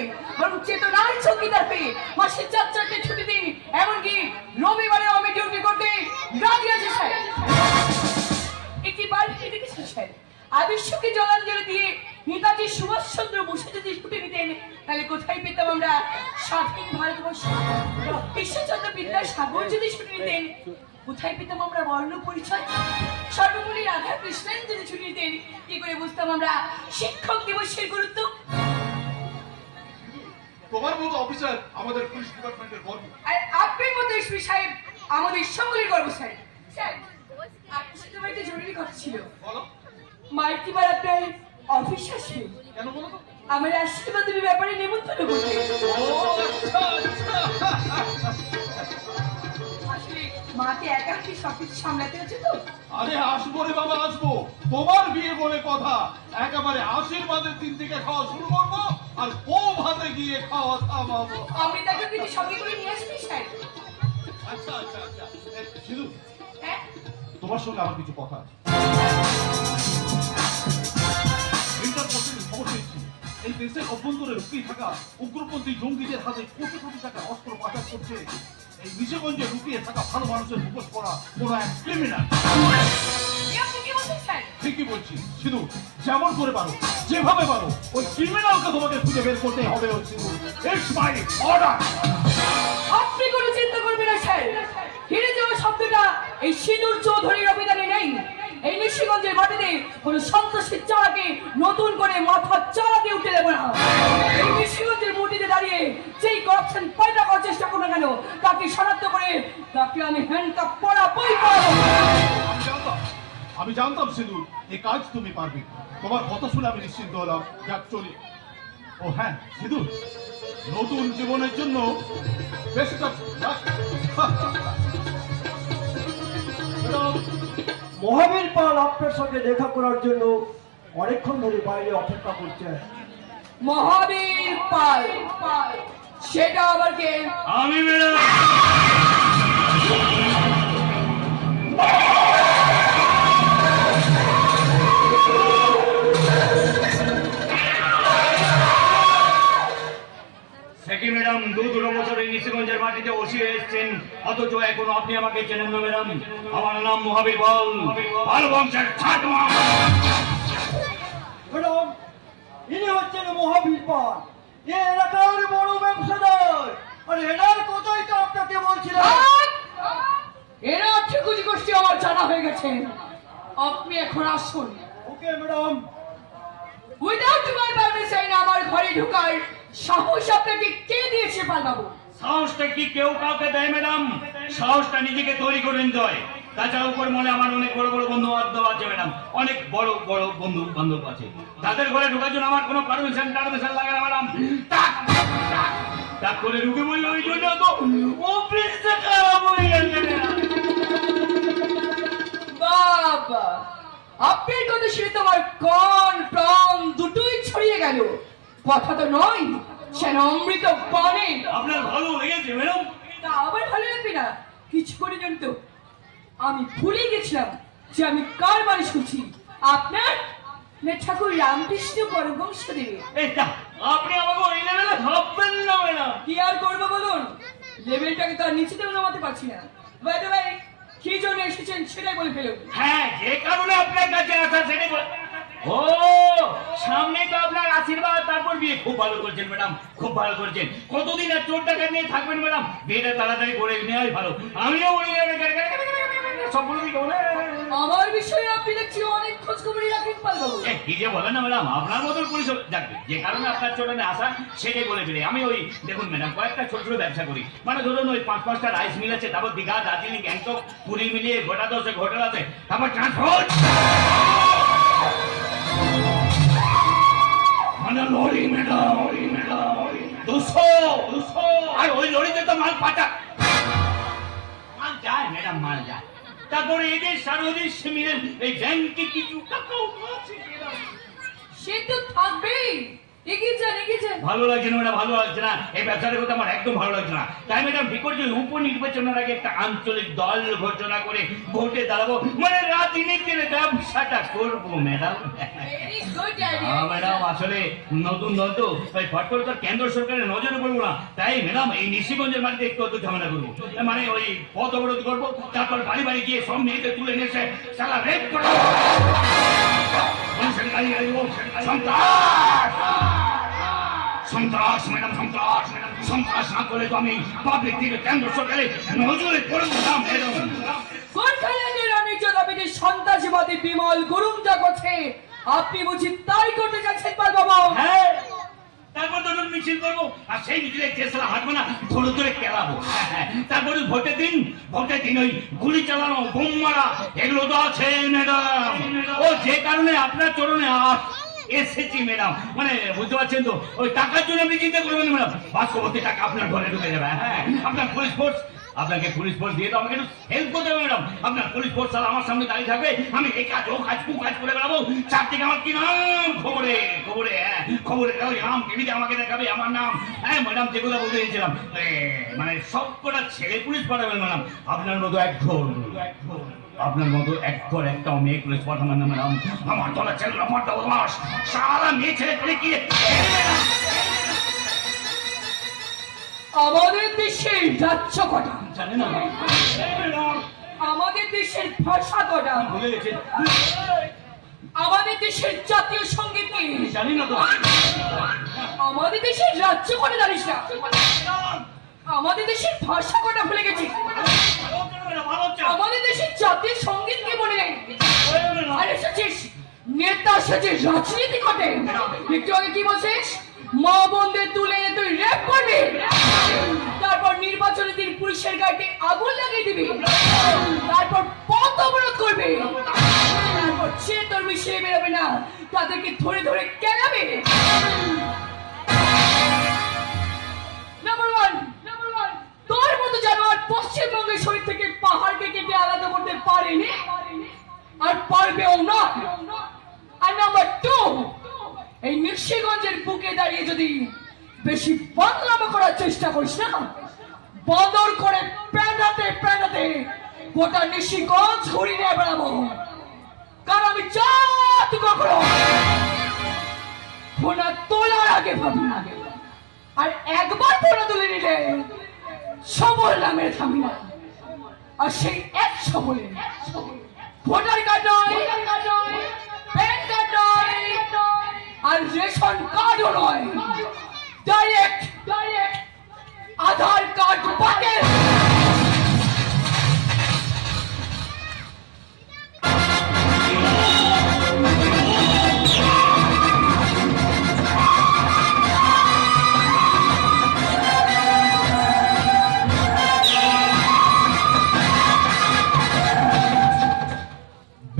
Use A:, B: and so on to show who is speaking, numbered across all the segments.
A: নয়, বরং চেতনার চৌকিদার মাসে চার চারটে ছুটি দিন, এমনকি রবিবারে আমি ডিউটি করতে রাজি আছে, স্যার। একটি বাড়ি দেখেছেন স্যার আবিশ্বকে জলাঞ্জলি দিয়ে নেতাজি সুভাষচন্দ্র বসু যদি ছুটি নিতেন, তাহলে কোথায় পেতাম আমরা? স্বাধীন ভারতবর্ষ। ঈশ্বরচন্দ্র বিদ্যাসাগর যদি ছুটি নিতেন, কোথায় পেতাম আমরা বর্ণ পরিচয়? সর্বোপরি রাধা কৃষ্ণন যদি ছুটি নিতেন, কি করে বুঝতাম আমরা? শিক্ষক দিবসের গুরুত্ব?
B: তোমার মতো অফিসার আমাদের পুলিশ ডিপার্টমেন্টের গর্ব
A: আর আপনার মতো এসপি সাহেব আমাদের সকলের গর্ব স্যার স্যার আপনার সাথে আমার একটা জরুরি কথা ছিল।
B: বলো।
A: মাইকি বার আপনার অফিস আসবে।
B: কেন বলো
A: আমার আশীর্বাদের ব্যাপারে নেমন্তন্ন করতে
B: ও
A: আসলে মাকে একা কি সবকিছু সামলাতে হচ্ছে তো?
B: আরে আসব রে বাবা আসব। তোমার বিয়ে বলে কথা। একেবারে আশীর্বাদের দিন থেকে খাওয়া শুরু করব। আর বউ ভাতে গিয়ে খাওয়া থামাবো।
A: তাকে কিন্তু সঙ্গে করে নিয়ে আসবি স্যার?
B: আচ্ছা আচ্ছা আচ্ছা। সিধু
A: হ্যাঁ?
B: তোমার সঙ্গে আমার কিছু কথা আছে। এই দেশের অভ্যন্তরে লুকিয়ে থাকা উগ্রপন্থী জঙ্গিদের হাতে কোটি কোটি টাকা অস্ত্র পাচার করছে। এই নিশগঞ্জে লুকিয়ে থাকা ভালো মানুষের মুখোশ করা কোনো এক ক্রিমিনাল ঠিকই বলছি। শুধু যেমন করে পারো যেভাবে পারো ওই ক্রিমিনালকে তোমাকে খুঁজে বের করতে হবে ইটস মাই অর্ডার
A: আপনি কোনো চিন্তা করবেন না স্যার। হেরে যাওয়া শব্দটা এই সিঁদুর চৌধুরীর অভিধানে নেই। এই নিশিগঞ্জের মাটিতে কোন সন্ত্রাসীর চালাকে নতুন করে মাথা চালা দিয়ে উঠে দেবো না। এই নিশিগঞ্জের মাটিতে দাঁড়িয়ে যেই করাপশন পয়দা করার চেষ্টা করবে কেন তাকে শনাক্ত করে তাকে আমি হ্যান্ডকাপ পড়া বই পাবো।
B: আমি জানতাম সিধু এই কাজ তুমি পারবে। তোমার কথা শুনে আমি নিশ্চিন্ত হলাম। যাক চলি। ও হ্যাঁ সিধু নতুন জীবনের জন্য অফ
C: মহাবীর পাল আপনার সঙ্গে দেখা করার জন্য অনেকক্ষণ ধরে বাইরে অপেক্ষা করছেন।
A: মহাবীর পাল সেটা আবার কে?
D: আমি সেকি ম্যাডাম দু দুটো বছর এই নিশিগঞ্জের মাটিতে বসিয়ে এসেছেন। অথচ এখনও আপনি আমাকে চেনেন না ম্যাডাম আমার নাম মহাবীর বল। পাল বংশের ছাটমা
C: ম্যাডাম ইনি হচ্ছেন মহাবীর পাল এ এলাকার বড় ব্যবসাদার। আর এনার কথাই তো আপনাকে বলছিলাম।
A: এরা হচ্ছে ঠিকুজি গোষ্ঠী আমার জানা হয়ে গেছে। আপনি এখন আসুন।
C: Okay madam
A: without my permission আমার ঘরে ঢোকার সাহস আপনাকে কে দিয়েছে পালবাবু?
D: সাহসটা কি কেউ কাউকে দেয় ম্যাডাম? সাহসটা নিজেকে তৈরি করে নিতে হয়। তাছাড়া উপর মনে আমার অনেক বড় বড় বন্ধু বান্ধব আছে ম্যাডাম। অনেক বড় বড় বন্ধু বান্ধব আছে। তাদের ঘরে ঢোকার জন্য আমার কোনো পারমিশন টারমিশন লাগে না ম্যাডাম। টাক করে ঢুকে বলল ওই জন্য তো অফিসটা খারাপ হয়ে গেছে
A: বাবা আপনার কথা শুনে তোমার কন প্রাণ দুটোই ছড়িয়ে গেল। কথা তো নয় সেন অমৃত পানে
D: আপনার ভালো লেগেছে ম্যাডাম।
A: তা আবার ভালো লাগবে না? কিছু করে জানতো আমি ভুলে গেছিলাম যে আমি কার বাড়ি শুনছি আপনার? না ঠাকুর রামকৃষ্ণ পরবংশ দেবে
D: আপনি আমাকে ওই লেভেলে ভাববেন না ম্যাডাম।
A: কি আর করব বলুন? লেভেলটাকে তো আর নিচে দেবে নামাতে পারছি না। বাইরে ভাই কি জন্য এসেছেন সেটাই বলে ফেলুন।
D: হ্যাঁ যে কারণে আপনার কাছে আসা সেটাই বল- ও সামনে তো আপনার আশীর্বাদ তারপর বিয়ে। খুব ভালো করছেন ম্যাডাম। খুব ভালো করছেন। কতদিন আর চোর টাকা নিয়ে থাকবেন ম্যাডাম? বিয়েটা তাড়াতাড়ি করে নেওয়াই ভালো। আমিও বলে
A: আমার বিষয়ে আপনি দেখছি অনেক খোঁজ খবরই রাখেন
D: কি যে বলেন না ম্যাডাম? আপনার মতন পরিষেবা যাক যে কারণে আপনার চোটানে আসা সেটাই বলে ফেলে। আমি ওই দেখুন ম্যাডাম কয়েকটা ছোট ছোট ব্যবসা করি। মানে ধরুন ওই পাঁচ পাঁচটা রাইস মিল আছে তারপর দীঘা দার্জিলিং গ্যাংটক পুরী মিলিয়ে গোটা হোটেল আছে। তারপর ট্রান্সপোর্ট! মানে লরি ম্যাডাম দুশো দুশো। আর ওই লরিতে তো মাল যায় ম্যাডাম মাল যায়। তারপরে এদের সারহদিস মিলেন এই ব্যাংকে কিছু টাকাও আছে
A: সে তো থাকবেই।
D: ভালো লাগছে না ম্যাডাম ভালো লাগছে না। এই ব্যবসাটা করতে আমার একদম ভালো লাগছে না। তাই ম্যাডাম ঠিক করছি উপনির্বাচনের আগে একটা আঞ্চলিক দল ঘোষণা করে ভোটে দাঁড়াবো। মানে রাজনীতির ব্যবসাটা করব ম্যাডাম। হ্যাঁ ম্যাডাম আসলে নতুন দল তো। তাই ফট করে তো কেন্দ্র সরকারের নজরে পড়ব না। তাই ম্যাডাম এই নিশিগঞ্জের মাটিতে একটু একটু ঝামেলা করব। মানে ওই পথ অবরোধ করব তারপর বাড়ি বাড়ি গিয়ে সব মেয়েদের তুলে নিয়ে সালা রেপ করব। সন্ত্রাস সন্ত্রাস ম্যাডাম সন্ত্রাস সন্ত্রাস না করলে তো আমি পাবলিক থেকে কেন্দ্র সরকারে নজরে
A: বাণিজ্য দাবিতে সন্ত্রাসবাদী বিমল গুরুম যা করছে আপনি বুঝি তাই করতে চাচ্ছেন বাবা
D: হ্যাঁ তারপর তখন মিছিল করব, আর সেই মিছিলে চেষ্টা হাঁটবো না, ধরে ধরে কেলাবো। তারপরে ভোটের দিন ভোটের দিন ওই গুলি চালানো, বোম মারা, এগুলো তো আছে, ম্যাডাম। ও, যে কারণে আপনার চরণে আস এসেছি, ম্যাডাম। মানে বুঝতে পারছেন তো? ওই টাকার জন্য আপনি চিন্তা করবেন ম্যাডাম। বাস্তবতে টাকা আপনার ঘরে ঢুকে যাবে হ্যাঁ। আপনার পুলিশ ফোর্স আপনাকে পুলিশ ফোর্স দিয়ে তো আমাকে একটু হেল্প করতে হবে ম্যাডাম। আপনার পুলিশ ফোর্স আর আমার সামনে দাঁড়িয়ে থাকবে, আমি এই কাজ, ও কাজ কু কাজ করে বেড়াবো। চারদিকে আমার কি নাম? খবরে খবরে হ্যাঁ খবরে। ওই নাম টিভিতে আমাকে দেখাবে, আমার নাম। হ্যাঁ ম্যাডাম যেগুলো বলতে দিয়েছিলাম মানে সব কটা ছেলে পুলিশ পাঠাবেন ম্যাডাম। আপনার মতো এক ঘর, আপনার মতো এক ঘর একটা মেয়ে পুলিশ পাঠাবেন না, ম্যাডাম। আমার দলের আমার দলমাস সারা মেয়ে ছেলে পেলে কি?
A: আমাদের দেশের রাজ্য কটা?
D: জানি না।
A: আমাদের দেশের ভাষা কটা আমাদের দেশের জাতীয় সংগীত কি?
D: জানি না তো।
A: আমাদের দেশের রাজ্য কটা জানিস না। আমাদের দেশের ভাষা কটা ভুলে গেছি। আমাদের দেশের জাতীয় সংগীত কি নেই আর এসেছিস। নেতা সেজে রাজনীতি করে একটু আগে কি বলছিস? মা বোনদের তুলে এনে তুই রেপ করবি? তারপর নির্বাচনের দিন পুলিশের গাড়িতে আগুন লাগিয়ে দিবি। তারপর পথ অবরোধ করবি। তারপর সে তোর মিশিয়ে বেরোবে না, তাদেরকে ধরে ধরে কেলাবে। তোর মতো জানোয়ার পশ্চিমবঙ্গের শরীর থেকে পাহাড়কে কেটে আলাদা করতে পারেনি, আর পারবেও না। এই নিশিগঞ্জের বুকে দাঁড়িয়ে যদি বেশি বদনামা করার চেষ্টা করিস না? বদর করে প্যাঁদাতে প্যাঁদাতে গোটা নিশিগঞ্জ ঘুরিয়ে বেড়াবো। কারণ আমি চাঁদ কখনো ফোনা তোলার আগে ভাবি না। আর একবার ফোনা তুলে নিলে সবল নামের থামি না। আর সেই এক সবলে ভোটার কার্ড নয় আর রেশন কার্ডও নয় ডাইরেক্ট ডাইরেক্ট আধার কার্ড পাকে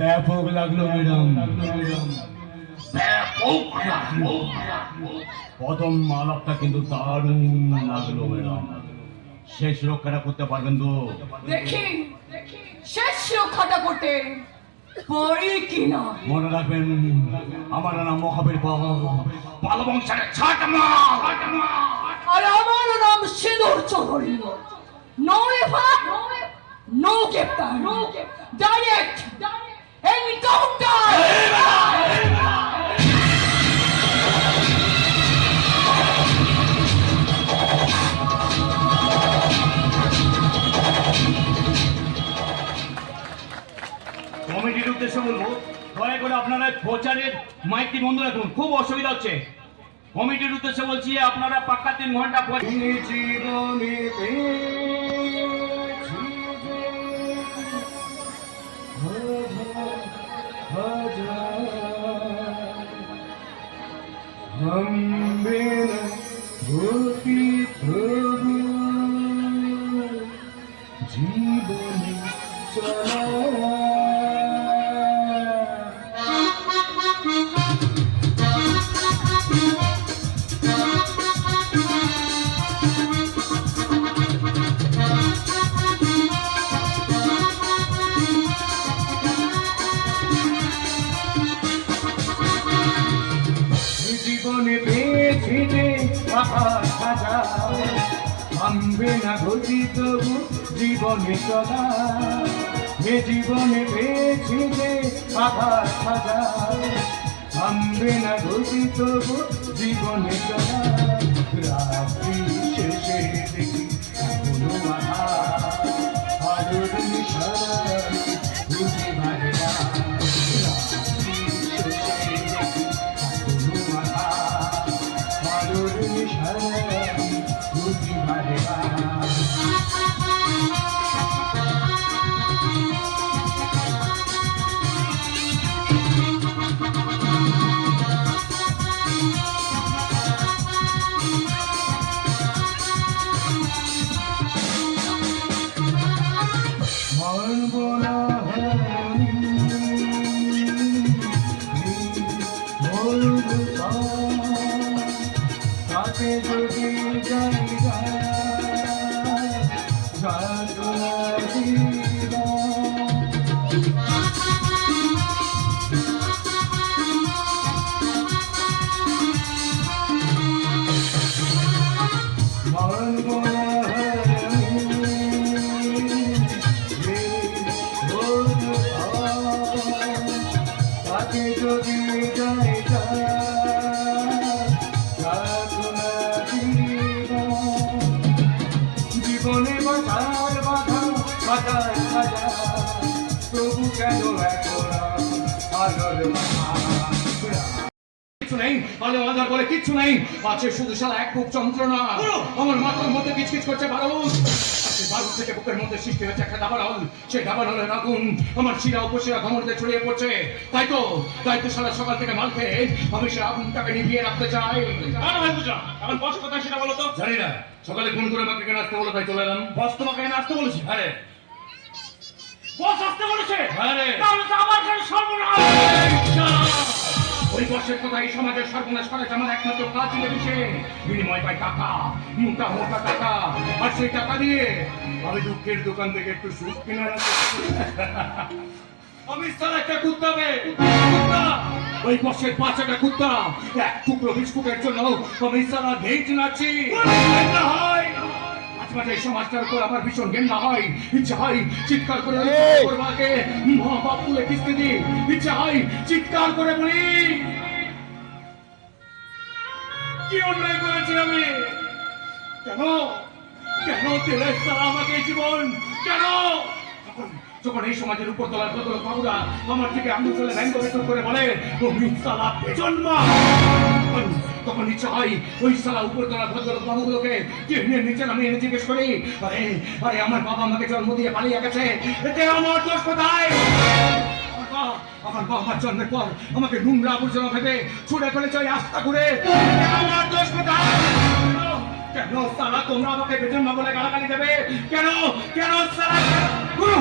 E: ব্যাপক লাগল ম্যাডাম
D: প্রথম আলাপটা কিন্তু দারুণ লাগল ম্যাডাম। শেষ রক্ষাটা করতে পারবেন তো?
A: দেখি শেষ রক্ষাটা করতে পারি কিনা?
D: মনে রাখবেন আমার নাম মহাবীর পাল। পাল বংশের ছাটমা
A: আর আমার নাম Sindoor Chowdhury. No FIR no গ্রেপ্তার। ডাইরেক্ট এনকাউন্টার
D: কমিটির উদ্দেশ্যে বলব, দয়া করে আপনারা প্রচারের মাইকটি বন্ধ রাখুন, খুব অসুবিধা হচ্ছে। কমিটির উদ্দেশ্যে বলছি আপনারা পাক্কা তিন
E: ঘণ্টা থামবে না গতি তবু জীবনে চলা হে জীবনে পেয়েছি যে আঘাত সাজা। থামবে না গতি তবু জীবনে চলা তাতে যদি জায়গা যাতনা
F: বলে কিচ্ছু নেই। আছে শুধু সারা এক বুক যন্ত্রণা। আমার মাথার মধ্যে কিচকিচ করছে বারণ বারুদ থেকে বুকের মধ্যে সৃষ্টি হয়েছে একটা দাবানল সেই দাবানলের আগুন আমার শিরা উপশিরা ছড়িয়ে পড়ছে। তাই তো তাই তো সারা সকাল থেকে মাল খেয়ে আমি সে আগুনটাকে নিভিয়ে রাখতে চাই।
D: আমার বস কথা সেটা বলো তো?
F: জানি না। সকালে ফোন করে আমাকে কেন আসতে বলো তাই চলে এলাম।
D: বস তোমাকে এখানে আসতে বলেছে?
F: আরে
D: বস আসতে বলেছে?
F: আরে
D: তাহলে তো আমার সর্বনাশ!
F: ওই বর্ষের কথা এই সমাজের সর্বনাশ করেছে আমার একমাত্র কাজ সে বিনিময় পাই টাকা মোটা মোটা টাকা আর সেই টাকা দিয়ে আমি দুঃখের দোকান থেকে একটু সুখ কিনে আমি সারা একটা কুত্তা বে কুত্তা ওই বর্ষের পাঁচ একটা কুত্তা এক টুকরো বিস্কুটের জন্য আমি সারা ভেজ নাচি হয় মাঝে সমাজটার উপর আমার ভীষণ ঘেন্না হয়। ইচ্ছা হয় চিৎকার করে ওই করবাকে মা বাপ তুলে কিস্তি দিই ইচ্ছা হয় চিৎকার করে বলি কি অন্যায় করেছি আমি? কেন? কেন দিলে তারা আমাকে জীবন? কেন? যখন এই সমাজের উপর তলার কত বাবুরা আমার থেকে আঙুল চলে বেতন করে বলে ও মিথ্যালা বেজন্মা! তখন তখন ইচ্ছা হয় ওই সালা উপর তলা ভদ্র বাবুগুলোকে টেনে নিচে নামিয়ে এনে জিজ্ঞেস করি। আরে আরে, আমার বাবা আমাকে জন্ম দিয়ে পালিয়ে গেছে। এতে আমার দোষ কোথায়? আমার বাবা- আমার বাবা আমার জন্মের পর আমাকে নোংরা আবর্জনা ভেবে ছুড়ে ফেলেছে ওই আস্থা ঘুরে। আমার দোষ কোথায়? কেন সালা তোমরা আমাকে বেতন না বলে গালাগালি দেবে? কেন? কেন সালা গুরু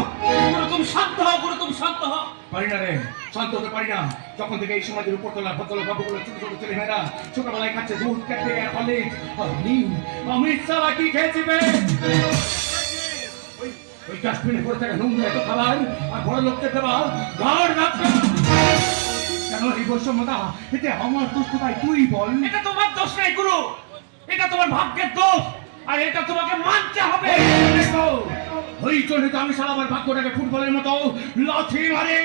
F: গুরু, তুমি শান্ত হও, গুরু, তুমি শান্ত হও। পারি না রে শান্ত হতে পারি না। যখন থেকে এই সমাজের উপর তোলা বাবুগুলো ছোট ছোট ছেলে মেয়েরা ছোটবেলায় খাচ্ছে দুধ খেতে হলে আমি আমি সালা কি খেয়েছি বে ওই- ডাস্টবিনে পড়ে থাকা নোংরা এত খাবার আর বড় লোককে দেওয়া ঘর রাখতে কেন এই বৈষম্যতা এতে আমার দোষ কোথায় তুই বল।
D: এটা তোমার দোষ নেই গুরু। এটা তোমার ভাগ্যের দোষ আর এটা তোমাকে মানতে হবে।
F: দেখো, জন্য তো আমি সারা আমার ভাগ্যটাকে ফুটবলের মতো লাথি মারে।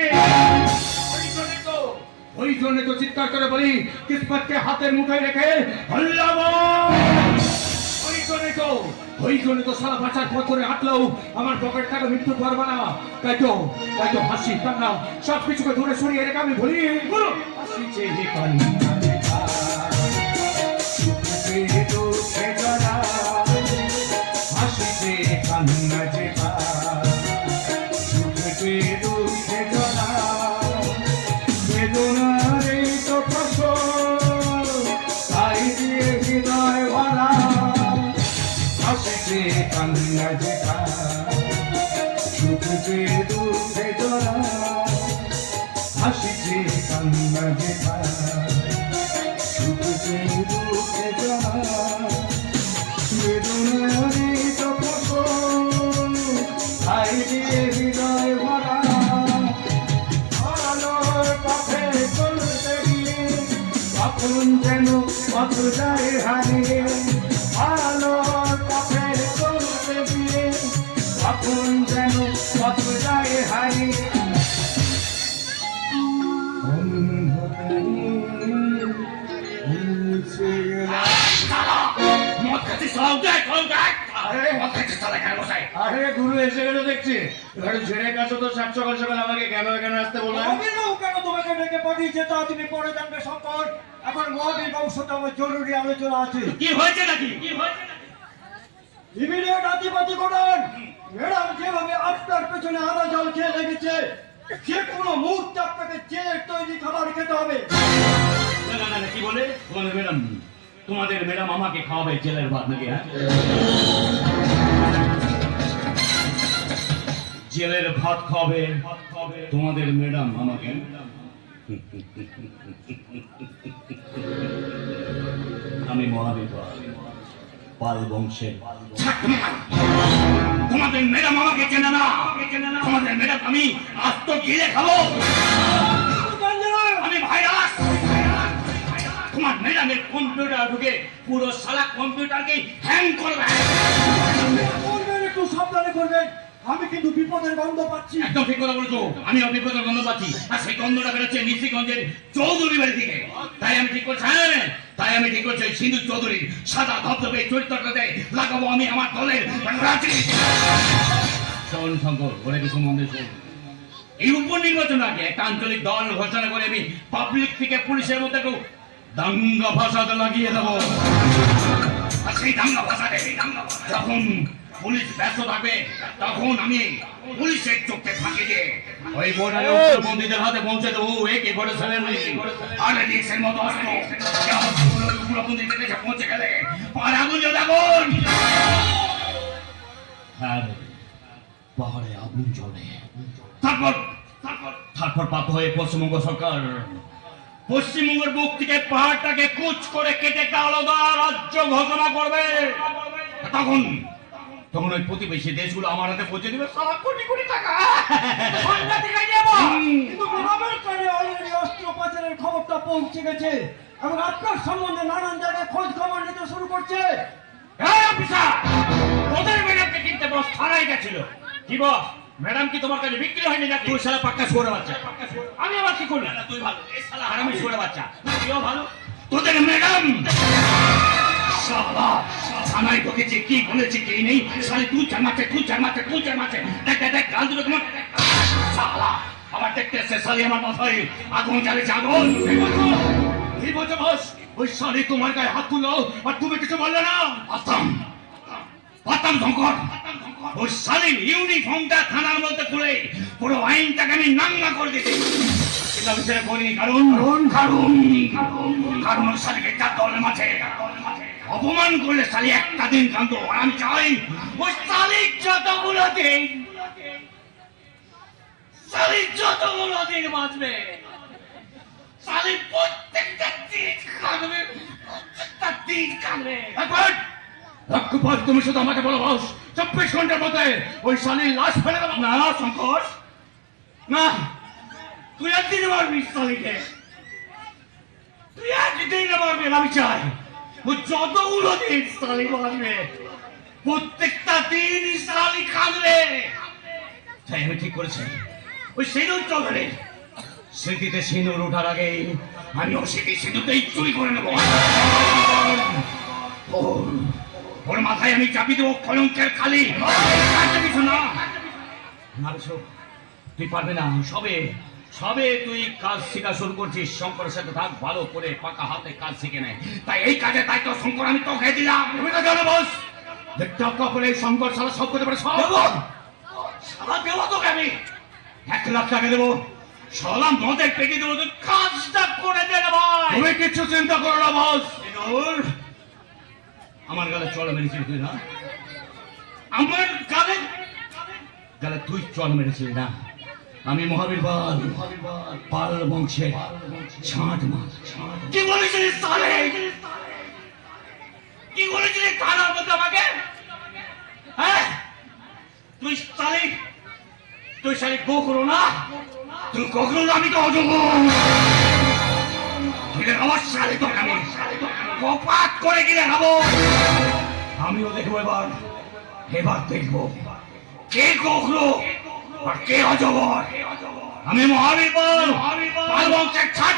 F: ওই জন্য তো চিৎকার করে বলি, কিসমতকে হাতের মুঠোয় রেখে ওই জন্য তো ওই জন্য তো সারা বাঁচার করে হাঁটলেও আমার পকেট টাকা মৃত্যু পারবে না তাই তো তাই তো হাসি কান্না সব কিছুকে দূরে সরিয়ে রেখে আমি হাসি চেয়ে সুখে দুঃখে জড়া হাসিতে কান্না যেটা সুখে দুঃখে জড়া বেদনারে তো ফসল দিয়ে হৃদয় ভরা। কখন যেন পথ যায় হারিয়ে।
E: এসে গেলে দেখছি। এবারে ঝেড়ে কাছে তো সাত সকাল সকাল আমাকে কেন এখানে আসতে বললেন
C: কেন তোমাকে ডেকে পাঠিয়েছে? তা তুমি পরে জানবে শঙ্কর। এখন মহাবীর সাথে আমার জরুরি আলোচনা আছে।
D: কি হয়েছে নাকি? কি হয়েছে
C: ইমিডিয়েট আতিপাতি করুন ম্যাডাম যেভাবে আপনার পেছনে আদা জল খেয়ে লেগেছে যে কোনো মুহূর্তে আপনাকে জেলের তৈরি খাবার খেতে হবে।
D: না না কি বলে? তোমাদের ম্যাডাম তোমাদের ম্যাডাম আমাকে খাওয়াবে জেলের ভাত নাকি হ্যাঁ? জেলের ভাত খাবে। তোমাদের ম্যাডাম আমাকে। আমি মহাবীর পাল, পাল বংশের তোমাদের ম্যাডাম আমাকে চেনে না। তোমাদের ম্যাডাম আমি আস্ত গিলে খাব। আমি ভাইরাস। তোমার ম্যাডামের কম্পিউটার ঢুকে পুরো সারা কম্পিউটারকে হ্যাং করবে।
C: একটু সাবধানে করবেন। আমি কিন্তু বিপদের গন্ধ পাচ্ছি।
D: একদম ঠিক কথা বলেছ। আমি অভিজ্ঞতার গন্ধ পাচ্ছি। আর সেই গন্ধটা বেরোচ্ছে নিশ্চিগঞ্জের চৌধুরী বাড়ি থেকে তাই আমি ঠিক করছি হ্যাঁ তাই আমি ঠিক করছি সিন্ধু চৌধুরী সাদা ধবধবে চরিত্রটাতে লাগাবো আমি আমার দলের রাজনীতি। শোন শঙ্কর, বলে কিছু মন্দির এই উপনির্বাচন আগে একটা আঞ্চলিক দল ঘোষণা করে আমি পাবলিক থেকে পুলিশের মধ্যে একটু দাঙ্গা ভাষাতে লাগিয়ে দেবো। সেই দাঙ্গা ভাষাতে সেই দাঙ্গা যখন পুলিশ ব্যস্ত থাকবে তখন আমি পুলিশের চোখে ফাঁকি দিয়ে ওই বোর্ডারে উগ্রপন্থীদের হাতে পৌঁছে দেবো। একে ছেলে আর রিক্সের মতো অস্ত্র উগ্রপন্থীদের কাছে পৌঁছে গেলে পার আগুন আগুন। হ্যাঁ। পাহাড়ে আগুন জ্বলে। তারপর তারপর তারপর বাধ্য হয়ে পশ্চিমবঙ্গ সরকার। পশ্চিমবঙ্গের বুক থেকে পাহাড়টাকে কুচ করে কেটে একটা আলাদা রাজ্য ঘোষণা করবে। তখন তখন ওই প্রতিবেশী দেশগুলো আমার হাতে পৌঁছে দিবে। সারা কোটি কোটি টাকা।
C: কিন্তু গ্রামের কানে অলরেডি অস্ত্র পাচারের খবরটা পৌঁছে গেছে। এবং আপনার সম্বন্ধে নানান জায়গায় খোঁজ খবর নিতে শুরু করছে।
D: এই অফিসার তোদের ম্যাডামকে কিনতে বস থানায় গেছিল। কি বস ম্যাডাম কি তোমার কাছে বিক্রি হয়নি নাকি? তুই শালা পাক্কা শুয়োর বাচ্চা। আমি আবার কি করলাম? তুই ভালো। এই শালা হারামি শুয়োর বাচ্চা। তুইও ভালো। তোদের ম্যাডাম! শালা থানায় ঢুকেছে কি বলেছে কি নেই শালি তুই মাছে তুই মাছে তুই মাছে দেখ দেখ গাল দিবে তোমার। শালা আমার দেখতে এসে শালি আমার মাথায়। আগুন জ্বালিয়েছে আগুন। কি বলছো বস? ওই শালি তোমার গায়ে হাত তুলো আর তুমি কিছু বললে না। আসতাম পাতাম শঙ্কর ওই শালীর ইউনিফর্মটা থানার মধ্যে খুলে পুরো আইনটাকে আমি নাঙ্গা করে দিতে আমি সেটা করিনি কারণ কারণ? কারণ কারণ ওই চার দলের মাঝে অপমান করলে শালি একটা দিন আর আমি চাই ওই শালির যতগুলো দিন, শালির যতগুলো দিন বাঁচবে শালি প্রত্যেকটা দিন কাঁদবে, প্রত্যেকটা দিন কাঁদবে। তুমি শুধু আমাকে বলো, বস, চব্বিশ ঘণ্টার মধ্যে ওই শালির লাশ ফেলে দেবো। না, শঙ্কর, না, তুই একদিন মারবি শালিকে। তুই একদিন মারবি, আমি চাই। ও যতগুলো দিন শালি মারবে প্রত্যেকটা দিন শালি কাঁদবে তাই আমি ঠিক করেছি। ওই সিঁদুর চৌধুরী। স্মৃতিতে সিঁদুর ওঠার আগে আমি ও স্মৃতি সিঁদুরটাই চুরি করে নেব। ওর মাথায় আমি চাপি দেবো কলঙ্কের খালি। কিছু না। তুই পারবে না, সবে সবে তুই কাজ শেখা শুরু করছিস। শঙ্করের সাথে থাক ভালো করে পাকা হাতে কাজ শিখে নেয় তাই এই কাজে তাই তো শঙ্কর আমি তোকে দিলাম। বস দেখতে করে এই শঙ্কর সারা সব করতে পারে সব। সারা দেবো তোকে আমি। এক লাখ টাকা দেবো। সালা মদের পেটে দেবো তুই কাজটা করে দে না ভাই। তুমি কিচ্ছু চিন্তা করো না বস। আমার গালে চল মেরেছিস তুই না? আমার গালে গালে তুই চল মেরেছিস না। আমি মহাবীর পাল পাল বংশের ছাঁট মাছ কি বলেছিলিস সালে কি বলেছিলিস থানার মধ্যে আমাকে? হ্যাঁ? তুই সালে তুই সালে গোখরো না। তুই গোখরো না আমি তো গিলে আমার সালে তো আমি কপাত করে গিলে খাব। আমিও দেখব এবার। এবার দেখব। কে কখনো কে অজবর আমি মহাবীর বংশের ছাট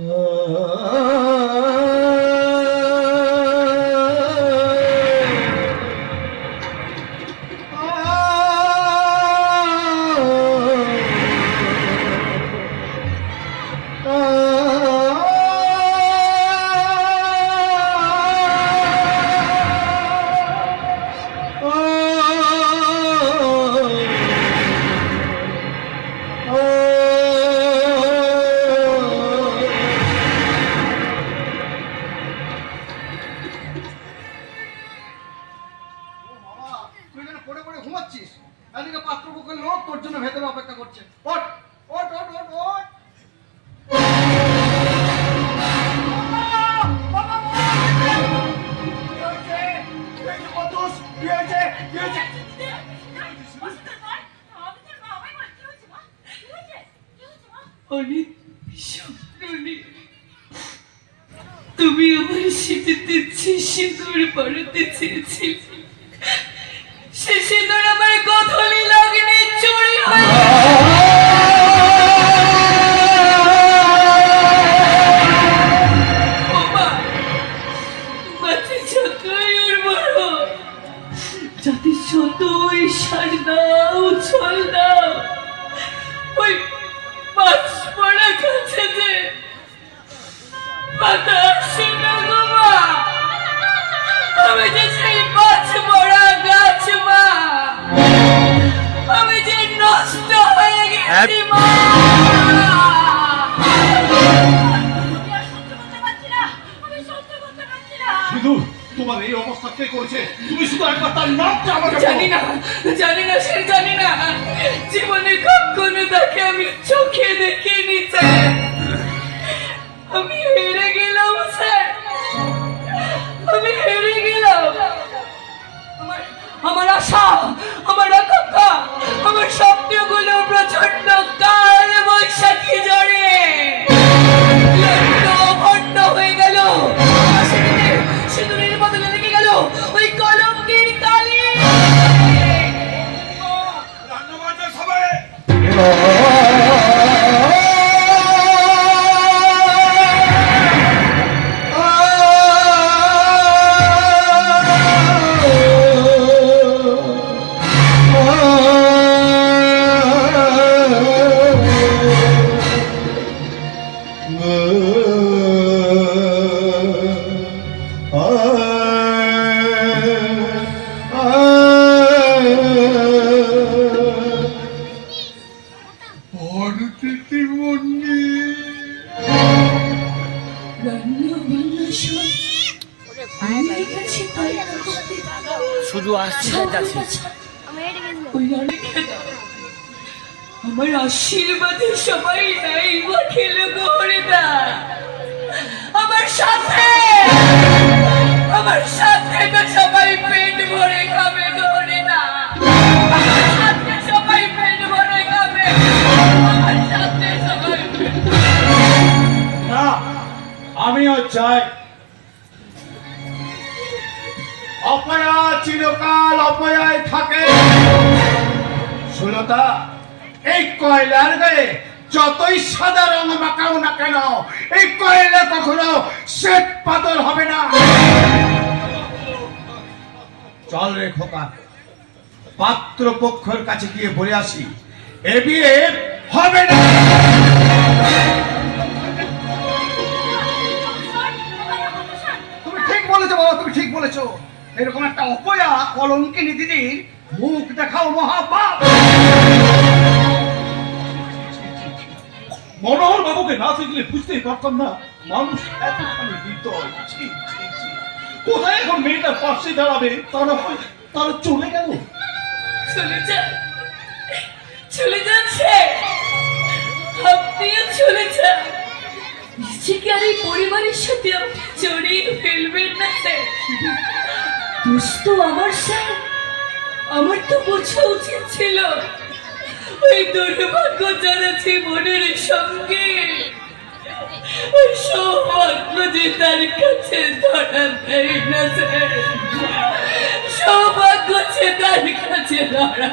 A: Oh দাও। আমার আশীর্বাদে সবাই নাই বা খেলো গহরে আমার সাথে আমার সাথে তো সবাই পেট ভরে খাবে গহরে দা আমার সাথে সবাই পেট ভরে খাবে। আমার সাথে সবাই
G: না আমিও চাই অপয়া চিরকাল অপয়ায় থাকে। সুলতা, এই কয়লার গায়ে যতই সাদা রং মাখাও না কেন, এই কয়লা কখনো শ্বেত পাথর হবে না। চল রে খোকা পাত্র পক্ষের কাছে গিয়ে বলে আসি, এ বিয়ে হবে না।
H: তুমি ঠিক বলেছ, বাবা, তুমি ঠিক বলেছ। এরকম একটা অপয়া কলঙ্কিনী দিদির মুখ দেখাও মহাপাপ।
B: মনোহর বাবুকে না দেখলে বুঝতেই পারতাম না মানুষ এতখানি ছি। কোথায় এখন মেয়েটার পাশে দাঁড়াবে? তারা হয় তারা চলে গেল।
A: চলে যায় চলে যাচ্ছে। আপনিও চলে যান। নিজেকে আর এই পরিবারের সাথে আপনি জড়িয়ে ফেলবেন না। স্যার দুষ্ট আমার স্যার আমার তো বোঝা উচিত ছিল। ওই দুর্ভাগ্য যারা জীবনের সঙ্গে। ওই সৌভাগ্য যে তার কাছে ধরা দেয় না সৌভাগ্য যে তার কাছে ধরা